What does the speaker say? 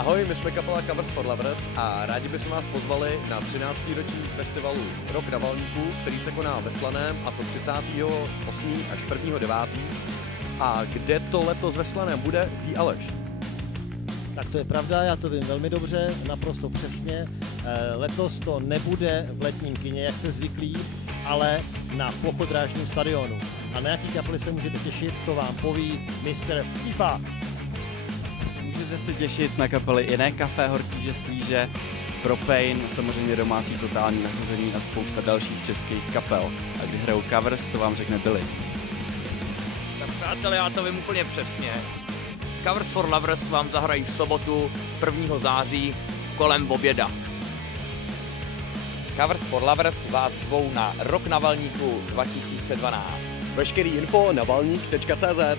Ahoj, my jsme kapela Covers for Lovers a rádi bychom vás pozvali na 13. ročník festivalu Rok na Valníku, který se koná ve Slaném, a to 38. až 1.9. A kde to letos ve Slaném bude, ví Aleš. Tak to je pravda, já to vím velmi dobře, naprosto přesně. Letos to nebude v letním kině, jak jste zvyklí, ale na plochodrážním stadionu. A na jaký kapely se můžete těšit, to vám poví Mr. FIFA. Můžete se těšit na kapely Jiné Café, Horký Slíže, Propane, samozřejmě domácí totální nasazení a spousta dalších českých kapel. A když hrajou covers, to vám řekne Billy. Tak přátelé, já to vím úplně přesně. Covers for Lovers vám zahrají v sobotu 1. září kolem oběda. Covers for Lovers vás zvou na Rok na Valníku 2012. Veškerý info na valník.cz.